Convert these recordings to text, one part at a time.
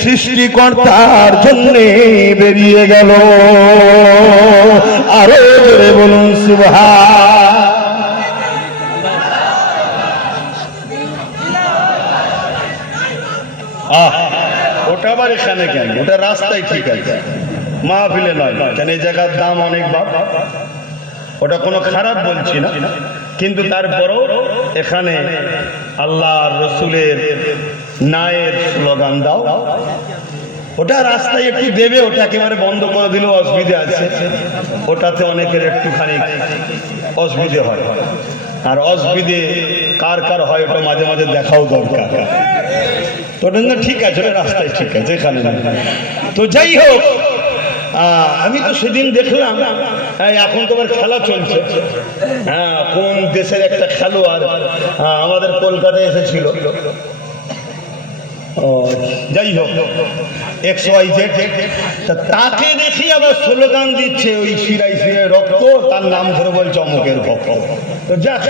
সৃষ্টিকর্তার জন্য বেরিয়ে গেল। আরো জোরে বলুন সুবহান। ওটা আবার এখানে কেন? ওটা রাস্তায় ঠিক আছে, মাহফিলে নয়। কেন এই জায়গার দাম অনেক বাপ, ওটা কোনো খারাপ বলছি না, কিন্তু তারপরও এখানে আল্লাহ রসুলের নায়ের স্লোগান দাও, ওটা রাস্তায় একটু দেবে, ওটা একেবারে বন্ধ করে দিলেও অসুবিধা আছে। ওটাতে অনেকের একটুখানি অসুবিধে হয়, আর অসুবিধে কার কার হয় ওটা মাঝে মাঝে দেখাও দরকার। তো ঠিক আছে, ওটা রাস্তায় ঠিক আছে, এখানে না। তো যাই হোক, আমি তো সেদিন দেখলাম, এখন তোমার খেলা চলছে, হ্যাঁ, কোন দেশের একটা খেলোয়াড় আমাদের কলকাতায় এসেছিল। যাই হোক, XYZ, তাকে দেখি আবার স্লোগান দিচ্ছে, ওই শিরাই শিরাই রক্ত, তার নাম ধরে বলছে অমুকের ভক্ত। তো যাক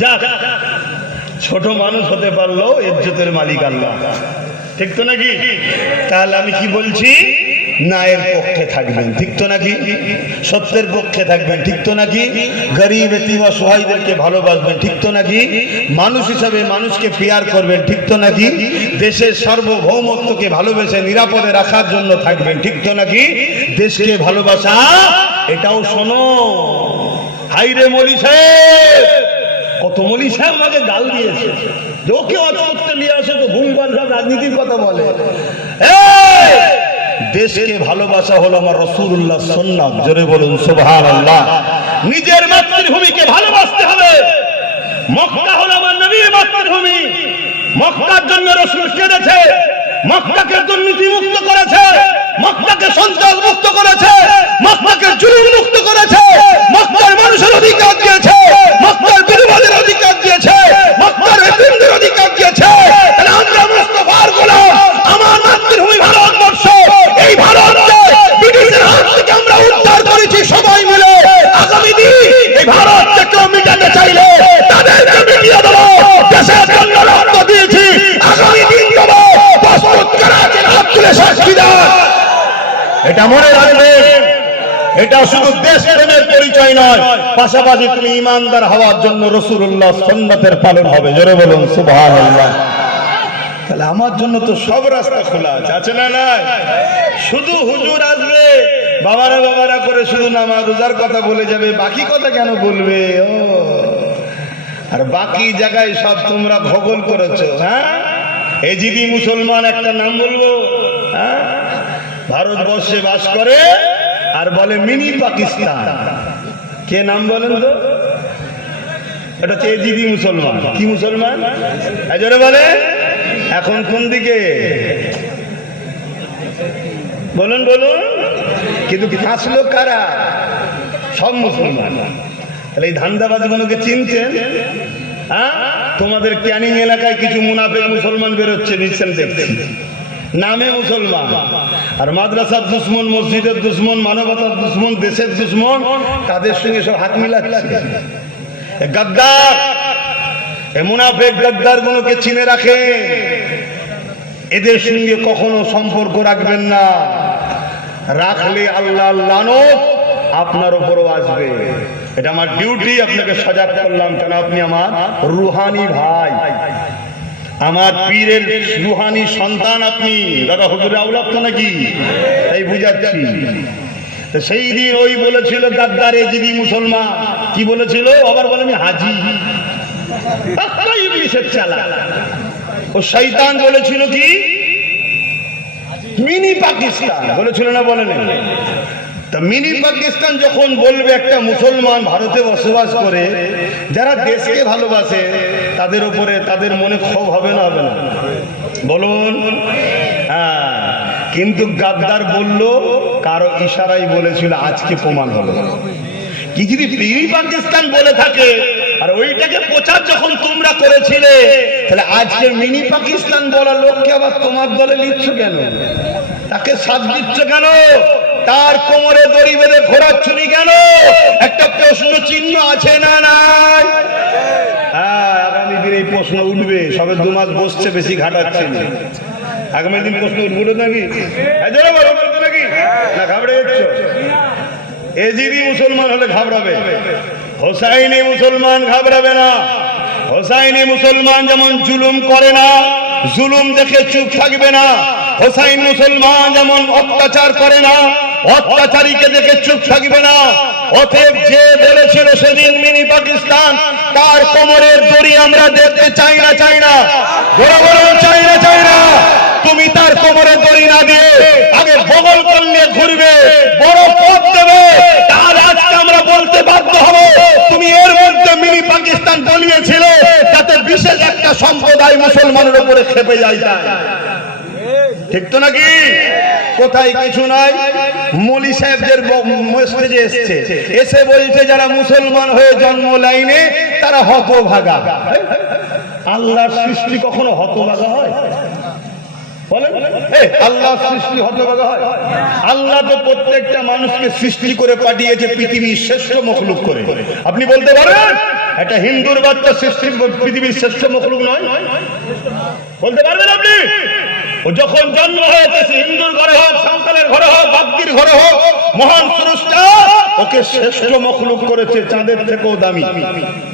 যাক, ছোট মানুষ হতে পারলো, ইজ্জতের মালিক আল্লাহ, ঠিক তো নাকি? তাহলে আমি কি বলছি? ন্যায়ের পক্ষে থাকবেন, ঠিক তো নাকি? সত্যের পক্ষে থাকবেন, ঠিক তো নাকি? গরিব এতিম অসহায়দেরকে ভালোবাসবেন, ঠিক তো নাকি? মানুষ হিসাবে মানুষকে পেয়ার করবেন, ঠিক তো নাকি? দেশের সার্বভৌমত্বকে ভালোবেসে নিরাপদে রাখার জন্য থাকবেন, ঠিক তো নাকি? দেশকে ভালোবাসা, এটাও শোনো। হাইরে মলি সাহেব, কত মলি সাহেব আমাকে গাল দিয়েছে, ওকে অচরতে নিয়ে আসে তো ভুলভাল সব রাজনীতির কথা বলে। দেশকে ভালোবাসা হলো আমার রাসূলুল্লাহ সুন্নাত, জোরে বলুন সুবহানাল্লাহ। নিজের মাতৃভূমিকে ভালোবাসতে হবে। মক্কা হলো আমার নবীর মাতৃভূমি, মক্কার জন্য রাসূল কেঁদেছে, মক্কাকে দুর্নীতি মুক্ত করেছে, মক্কাকে সন্ত্রাস মুক্ত করেছে, মক্কাকে জুলুম মুক্ত করেছে, মক্কার মানুষের অধিকার দিয়েছে, মক্কার বিধবাদের অধিকার দিয়েছে, মক্কার এতিমদের অধিকার দিয়েছে। তাহলে আমরা মুস্তাফার গোলাম, আমার মাতৃভূমি ভারতবর্ষ, এই ভারতকে ব্রিটিশের হাত থেকে আমরা উদ্ধার করেছি সবাই মিলে। আগামী দিন এই ভারতকে কেউ মিটাতে চাইলে তাদেরকে মিটিয়ে দেবো। দেশের জন্য রক্ত দিয়েছি, আগামী দিন দেবো। প্রস্তুত করা আছে, হাত তুলে সাক্ষী দেন। এটা মনে রাখবেন, এটা শুধু দেশ প্রেমের পরিচয় নয়, পাশাপাশি তুমি ইমানদার হওয়ার জন্য রাসূলুল্লাহ সুন্নাতের পালন হবে, জোরে বলুন সুবহানাল্লাহ। তাহলে আমার জন্য তো সব রাস্তা খোলা আছে, আছে না? নাই, শুধু হুজুর আসবে বাবারা বাবারা করে শুধু নামাজ রোজার কথা বলে যাবে, বাকি কথা কেন বলবে? ও, আর বাকি জায়গায় সব তোমরা ভূগোল করেছো। হ্যাঁ, এজিদি মুসলমান একটা নাম বলবো, হ্যাঁ, ভারতবর্ষে বাস করে আর বলে মিনি পাকিস্তান। কে নাম বলেন তো? এটা হচ্ছে এজিদি মুসলমান। কি মুসলমান? জোরে বলে, এখন কোন দিকে বলুন বলুন? কিন্তু ফাঁসলো কারা? সব মুসলমান। তাহলে এই ধান্দাবাজগুলোকে চিনছেন? হ্যাঁ, তোমাদের ক্যানিং এলাকায় কিছু মুনাফিক মুসলমান বেরোচ্ছে, নিশ্চয় দেখছি, নামে মুসলমান, আর মাদ্রাসার দুশ্মন, মসজিদের দুশ্মন, মানবতার দুশ্মন, দেশের দুশ্মন, তাদের সঙ্গে সব হাত মিলাচ্ছে। গাদ্দার, এ মুনাফিক গাদ্দার গুলোকে চিনে রাখে, এদের সঙ্গে কখনো সম্পর্ক রাখবেন না। রাখলে আল্লাহর লানত আপনার উপরও আসবে। এটা আমার ডিউটি, আপনাকে সজাগ করলাম, কেন আপনি আমার রুহানি ভাই, আমার পীরের রুহানি সন্তান আপনি। দাদা হুজুরের আওলাদ তো নাকি, তাই বুঝাচ্ছি। সেই দিন ওই বলেছিল গাদ্দার এজিদি মুসলমান, কি বলেছিল? আবার বলে আমি হাজি, ইবলিসের চালা। ও শয়তান বলেছিল কি মিনি পাকিস্তান বলেছিল না, বলে না? তা মিনি পাকিস্তান যখন বলবে একটা মুসলমান ভারতে বসবাস করে, যারা দেশকে ভালোবাসে তাদের উপরে, তাদের মনে ক্ষোভ হবে না? হবে না? বলুন। হ্যাঁ, কিন্তু গাদ্দার বলল কারো ইশারাই বলেছিল, আজকে প্রমাণ হলো। কি যদি মিনি পাকিস্তান বলে থাকে আর ওইটাকে প্রচার যখন তোমরা করেছিলে, তাহলে আজকে মিনি পাকিস্তান বলা লোককে আবার তোমার দলে নিচ্ছ কেন? তাকে সাথ দিচ্ছ কেন? তার কোমরে দড়ি বেঁধে ঘোরাচ্ছনি কেন? একটা প্রশ্ন চিহ্ন আছে না নাই? হ্যাঁ, আগামী দিনে এই প্রশ্ন উঠবে। সবে 2 মাস বসছে, বেশি ঘাটাচ্ছে না। আগামী দিন প্রশ্ন উঠবো নাকি নাকি না ঘাবড়ে যাচ্ছ? এজিদি মুসলমান হলে ঘাবড়াবে, হোসাইনি মুসলমান ঘাবড়াবে না। হোসাইনি মুসলমান যেমন জুলুম করে না, জুলুম দেখে চুপ থাকবে না। হোসাইন মুসলমান যেমন অত্যাচার করে না, অত্যাচারীকে দেখে চুপ থাকবে না। অতএব যে বলেছিল সেদিন মিনি পাকিস্তান, তার কোমরের দড়ি আমরা দেখতে চাই না, চাই না, চাই না, চাই না। তুমি তার কোমরের দড়ি না দিয়ে আগে বগল করলে ঘুরবে, বড় পথ দেবে, তাহলে আজকে আমরা বলতে বাধ্য হব তুমি এর মধ্যে মিনি পাকিস্তান বলিয়েছিল যাতে বিশেষ একটা সম্প্রদায় মুসলমানের উপরে খেপে যায়। ঠিক তো নাকি? কোথায় কিছু নাই, মৌলী সাহেবদের মেসেজে এসছে, এসে বলছে যারা মুসলমান হয়ে জন্ম লাইনে তারা হতভাগা। আল্লাহর সৃষ্টি কখনো হতভাগা হয়? বলেন, আল্লাহ সৃষ্টি হতভাগা হয়? আল্লাহ তো প্রত্যেকটা মানুষকে সৃষ্টি করে পাঠিয়েছে পৃথিবীর শ্রেষ্ঠ মখলুক করে। আপনি বলতে পারবেন এটা হিন্দুর বাচ্চা সৃষ্টি পৃথিবীর শ্রেষ্ঠ মখলুক নয়? বলতে পারবেন আপনি? ও যখন জন্ম হয়েছে হিন্দুর ঘরে হোক, সাঁওতালের ঘরে হোক, বাগদির ঘরে হোক, মহান স্রষ্টা ওকে শ্রেষ্ঠ মখলুক করেছে। চাঁদের থেকেও দামি,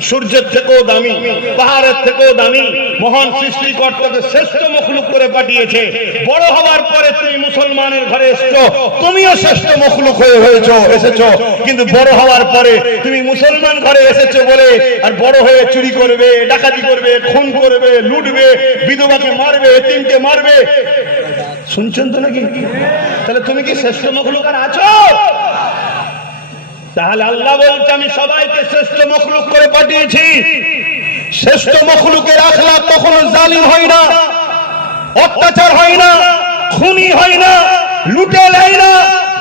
সূর্যের থেকেও দামি, পাহাড়ের থেকেও দামি মহান সৃষ্টিকর্তাকে শ্রেষ্ঠ মখলুক করে পাঠিয়েছে। বড় হওয়ার পরে তুমি মুসলমানের ঘরে এসেছো, তুমিও শ্রেষ্ঠ মখলুক হয়ে এসেছো। কিন্তু বড় হওয়ার পরে তুমি মুসলমান ঘরে এসেছো বলে আর বড় হয়ে চুরি করবে, ডাকাতি করবে, খুন করবে, লুটবে, বিধবাকে মারবে, এতিমকে মারবে। শুনছেন তো নাকি? তাহলে তুমি কি শ্রেষ্ঠ মখলুক আর আছো? তাহলে আল্লাহ বলছে আমি সবাইকে শ্রেষ্ঠ মখলুক করে পাঠিয়েছি। শ্রেষ্ঠ মখলুকের আখলাক কখনো জালিম হয় না, অত্যাচার হয় না, খুনি হয় না, লুটে নেয় না।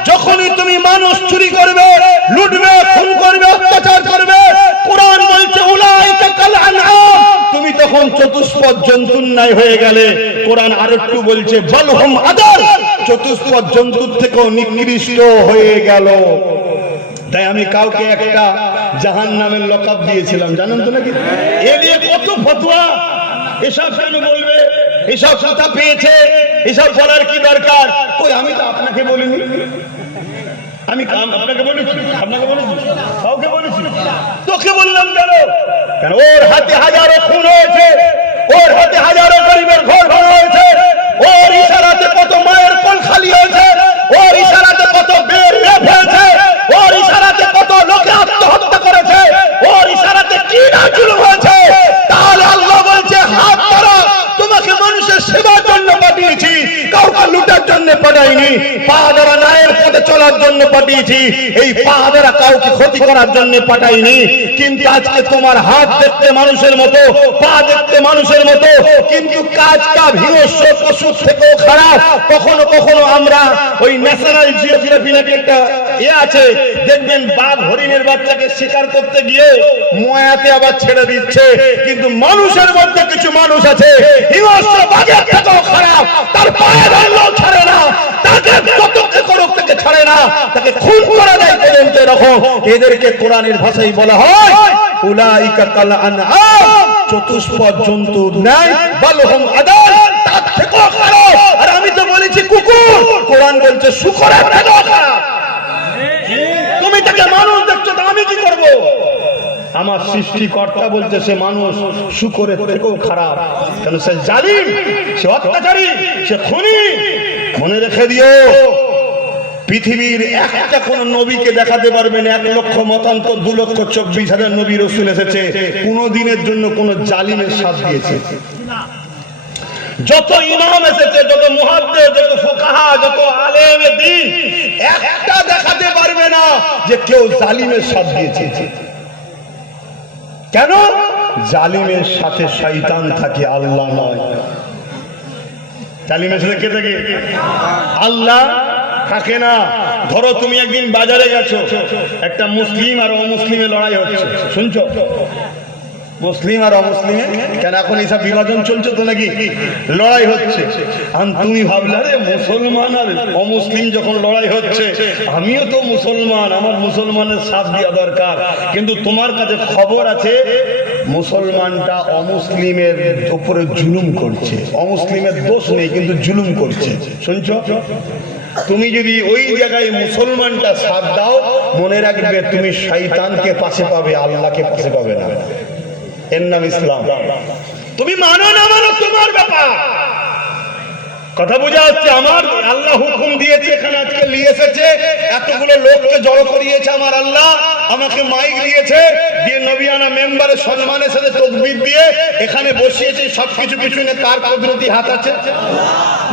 যখনই তুমি মানুষ চুরি করবে, লুটবে, খুন করবে, অত্যাচার করবে, কোরআন বলছে উলাইকা কাল আনআম, তুমি তখন চতুষ্পদ জন্তুর ন্যায় হয়ে গেলে। কোরআন আরেকটু বলছে বলহুম আদাল, চতুষ্পদ জন্তুর থেকেও নিকৃষ্ট হয়ে গেল। তাই আমি কাউকে একটা জাহান্নামের লকাব দিয়েছিলাম, জানেন তো নাকি? এ নিয়ে কত ফতোয়া, এসব কেন বলবে, এসব কথা পেয়েছে, এসব বলার কি দরকার? কই আমি তো আপনাকে বলিনি, আমি আপনাকে বলেছি, আপনাকে বলেছি, কাউকে বলেছি? তোকে বললাম কেন? কেন ওর হাতে হাজারো খুন হয়েছে, ওর হাতে হাজারো গরিবের ঘর ভাঙা হয়েছে, ওর ইশারাতে কত মায়ের কোল খালি হয়েছে, ওর ইশারাতে কত বের রেপ হয়েছে, ওর ইশারাতে কত লোকে আত্মহত্যা করেছে, ওর ইশারাতে কি না জুলুম হয়েছে। তাহলে আল্লাহ বলছে হাত ধরো, তোমাকে মানুষের সেবার জন্য পাঠিয়েছি, কাউকে লুটার জন্য পাঠাইনি। পা ধরা ন্যায়ের পথে চলার জন্য পাঠিয়েছি, এই পা ধরা কাউকে ক্ষতি করার জন্য পাঠাইনি। কিন্তু আজকে তোমার হাত দেখতে মানুষের মতো, পা দেখতে মানুষের মতো, কিন্তু কাজটা হিংস্র পশুর থেকেও খারাপ। কখনো কখনো আমরা ওই ন্যাশনাল জিওগ্রাফি নাকি একটা আছে, দেখবেন বাঘ হরিণের বাচ্চাকে শিকার করতে গিয়ে ময়াতে আবার ছেড়ে দিচ্ছে। কিন্তু মানুষের মধ্যে কিছু মানুষ আছে হিংস্র বাঘের থেকেও খারাপ, তার পায়ে ধরলেও ছাড়ে না, তাকে যত করুক তাকে ছাড়ে না, তাকে খুন করে দেয় পর্যন্ত। এরকম এদেরকে কোরআনের ভাষায় বলা হয় উলাইকা কাল আনআম, চতুষ্পদ জন্তুর ন্যায়, বলহুম আদাল, তার থেকেও খারাপ। আর আমি তো বলেছি কুকুর, কোরআন বলছে শুকরের থেকেও খারাপ। তুমি তাকে মানুষ দেখছো, তো আমি কি করব? আমার সৃষ্টিকর্তা বলছে সে মানুষ শুকরের থেকেও খারাপ। কেন? সে জালিম, সে অত্যাচারী, সে খুনি। মনে রেখে দিও, পৃথিবীর একটা কোন নবীকে দেখাতে পারবেন 1 লক্ষ মতান্তর 2,24,000 নবী রাসূল এসেছে, কোন দিনের জন্য কোন জালিমের সাথ দিয়েছে? যত ইমাম এসেছে, যত মুহাদ্দিস, যত ফুকাহা, যত আলেমে দ্বীন, একটা দেখাতে পারবে না যে কেউ জালিমের সাথ দিয়েছে। কেন? জালিমের সাথে শয়তান থাকে, আল্লাহ নয়। জালিমের সাথে কে থাকে? আল্লাহ থাকে না। ধরো তুমি একদিন বাজারে গেছো, একটা মুসলিম আর অমুসলিমের লড়াই হচ্ছে, শুনছো? মুসলিম আর অমুসলিমে কেন এখন এইসব বিভাজন চলছে তো নাকি লড়াই হচ্ছে আর তুমি ভাবলে রে মুসলমান আর অমুসলিম যখন লড়াই হচ্ছে আমিও তো মুসলমান, আমার মুসলমানের সাথ দেওয়া দরকার, কিন্তু তোমার কাছে খবর আছে মুসলমানটা অমুসলিমের উপরে জুলুম করছে, অমুসলিমের দোষ নেই কিন্তু জুলুম করছে, শুনছো? তুমি যদি ওই জায়গায় মুসলমানটা সাথ দাও মনে রাখবে তুমি শয়তানকে পাশে পাবে, আল্লাহকে পাশে পাবে না। এর নাম ইসলাম। তুমি মানো না মানো তোমার ব্যাপার, কথা বোঝা যাচ্ছে? আমার আল্লাহ হুকুম দিয়েছে, এখানে আজকে নিয়ে এসেছে, এতগুলো লোককে জড়ো করিয়েছে আমার আল্লাহ, আমাকে মাইক দিয়েছে, দিয়ে নবিয়ানা মেম্বারের সম্মানের সাথে তাকবীর দিয়ে এখানে বসিয়েছে, সবকিছু পিছনে তার কুদরতি হাত আছে।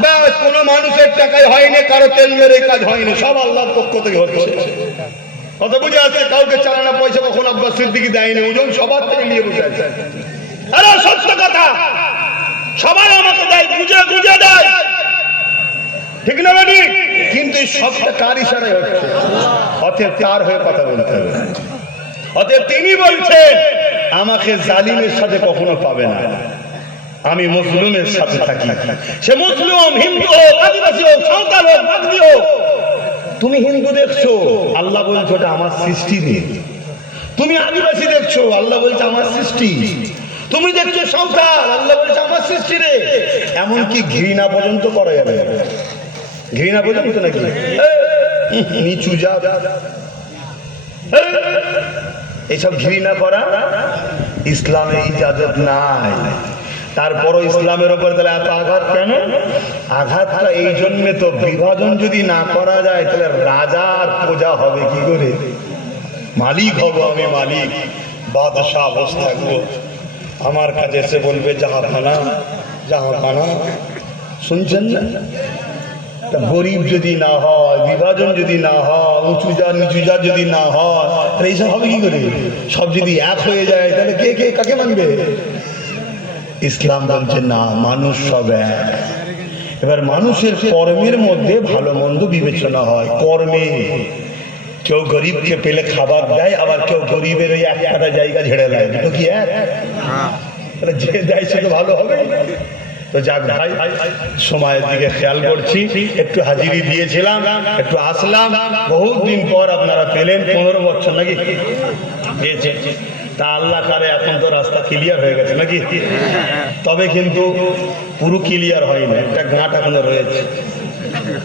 ব্যাস, কোনো মানুষের টাকায় হয়নি, কারো তেল মেরে কাজ হয়নি, সব আল্লাহর পক্ষ থেকে হচ্ছে। কথা বুঝে আছে? কাউকে চালানা পয়সা কখন আব্বাস সিদ্দিকী দেয়নি, ওজন সবার থেকে নিয়ে বসে আছে। আরে সত্য কথা, সবাই আমাকে দেয়, বুঝে বুঝে দেয়, ঠিক না বাড়ি? কিন্তু এই সবটা কার ইশারায় হচ্ছে? অতএব তার হয়ে কথা বলতে হবে। অতএব তিনি বলছেন আমাকে জালিমের সাথে কখনো পাবে না, আমি মুসলিমের সাথে থাকি। সে মুসলিম, হিন্দু হোক, আদিবাসী হোক, সাঁওতাল হোক, বাগদি হোক। তুমি হিন্দু দেখছো, আল্লাহ বলছে ওটা আমার সৃষ্টি নেই। তুমি আদিবাসী দেখছো, আল্লাহ বলছে আমার সৃষ্টি। তুমি দেখছো সাঁওতাল, আল্লাহ বলছে আমার সৃষ্টি রে। এমনকি ঘৃণা পর্যন্ত করা যাবে, ঘৃণা পর্যন্ত নাকি নিচু যা, এইসব ঘৃণা করা ইসলামে ইজাজত নাই। তারপরও ইসলামের উপর তাহলে এত আঘাত কেন? আঘাতটা এই জন্য তো, বিভাজন যদি না করা যায় তাহলে রাজা আর প্রজা হবে কি করে? মালিক হব আমি, মালিক বাদশাহ বসে থাকবো, আমার কাছে এসে বলবে জাহাপানা জাহাপানা। শুনছেন না? গরিব যদি না হয়, বিভাজন যদি না হয়, উঁচু যার নিচু যার যদি না হয়, তাহলে এইসব হবে কি করে? সব যদি এক হয়ে যায় তাহলে কে কে কাকে মানবে? ইসলাম বলছে না, মানুষ সব এক। এবার মানুষের কর্মের মধ্যে ভালো মন্দ বিবেচনা হয়, কর্মে। কেউ গরিবকে পেলে খাবার দেয়, আবার কেউ গরিবের ওই একটা জায়গা ঝেড়ে নেয়, দুটো কি এক? তাহলে যে দেয় সে তো ভালো হবে। তো যাক ভাই, সময়ের দিকে খেয়াল করছি, একটু হাজিরি দিয়েছিলাম, একটু আসলাম, বহুত দিন পর আপনারা পেলেন, 15 বছর নাকি দিয়েছে। তা আল্লাহ কারে এখন তো রাস্তা ক্লিয়ার হয়ে গেছে নাকি? তবে কিন্তু পুরো ক্লিয়ার হয়নি, একটা গাঁট এখনো রয়েছে,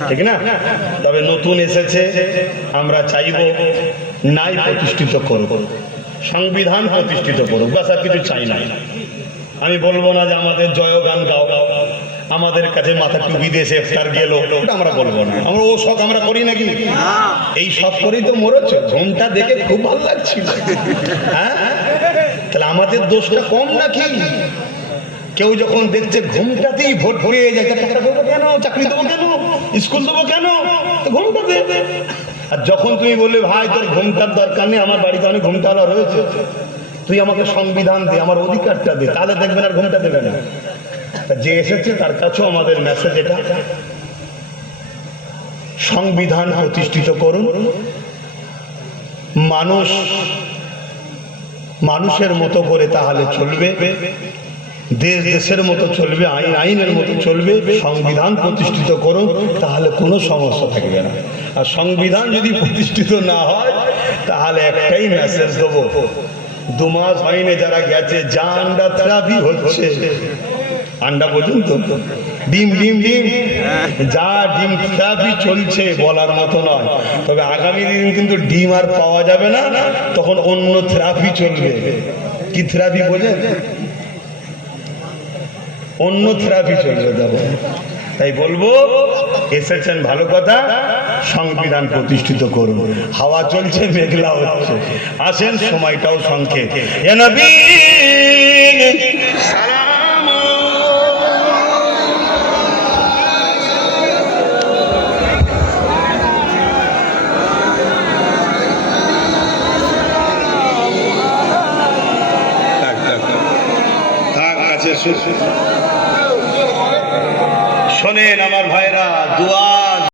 ঠিক না? তবে নতুন এসেছে, আমরা চাইব নাই প্রতিষ্ঠিত করব, সংবিধান প্রতিষ্ঠিত করুক, বাস আর কিছু চাই না। আমি বলবো না যে আমাদের জয়গান গাও, আমাদের কাছে মাথা টুপি দিয়ে ইফতার গেল, এটা আমরা বলবো না। আমরা ও শখ আমরা করি নাকি? এই শখ করেই তো মরেছ। ঘুমটা দেখে খুব ভালো লাগছিল, হ্যাঁ? তাহলে আমাদের দোষটা কম নাকি? কেউ যখন দেখছে ঘুমটাতেই ভোট পেয়ে যায়, টাকা দেবো কেন, চাকরি দেবো কেন, স্কুল দেবো কেন, ঘুমটা দেবে। আর যখন তুমি বললে ভাই তোর ঘুমটার দরকার নেই, আমার বাড়িতে অনেক ঘুমটাওয়ালা রয়েছে, তুই আমাকে সংবিধান দে, আমার অধিকারটা দে, তাহলে দেখবেন আর ঘুমটা দেবে না। যে এসেছে তার কাছেও আমাদের মেসেজ এটা, সংবিধান প্রতিষ্ঠিত করুন, মানুষ মানুষের মতো করে তাহলে চলবে, দেশ দেশের মতো চলবে, আইন আইনের মতো চলবে। সংবিধান প্রতিষ্ঠিত করুন, তাহলে কোনো সমস্যা থাকবে না। আর সংবিধান যদি প্রতিষ্ঠিত না হয় তাহলে একটাই মেসেজ দেবো, 2 মাস হয়নি যারা গেছে, যা আন্ডা থেরাপি হচ্ছে, আন্ডা পর্যন্ত ডিম ডিম ডিম, যা ডিম থেরাপি চলছে বলার মতো নয়। তবে আগামী দিন কিন্তু ডিম আর পাওয়া যাবে না, তখন অন্য থেরাপি চলবে। কি থেরাপি বোঝেন? অন্য থেরাপি চলবে তখন। তাই বলবো, এসেছেন ভালো কথা, সংবিধান প্রতিষ্ঠিত করুন। হাওয়া চলছে, মেঘলা হচ্ছে, আসেন, সময়টাও সংক্ষেপ। এ নবী সালাম, থাক কাছে শোনেন আমার ভাইরা, দোয়া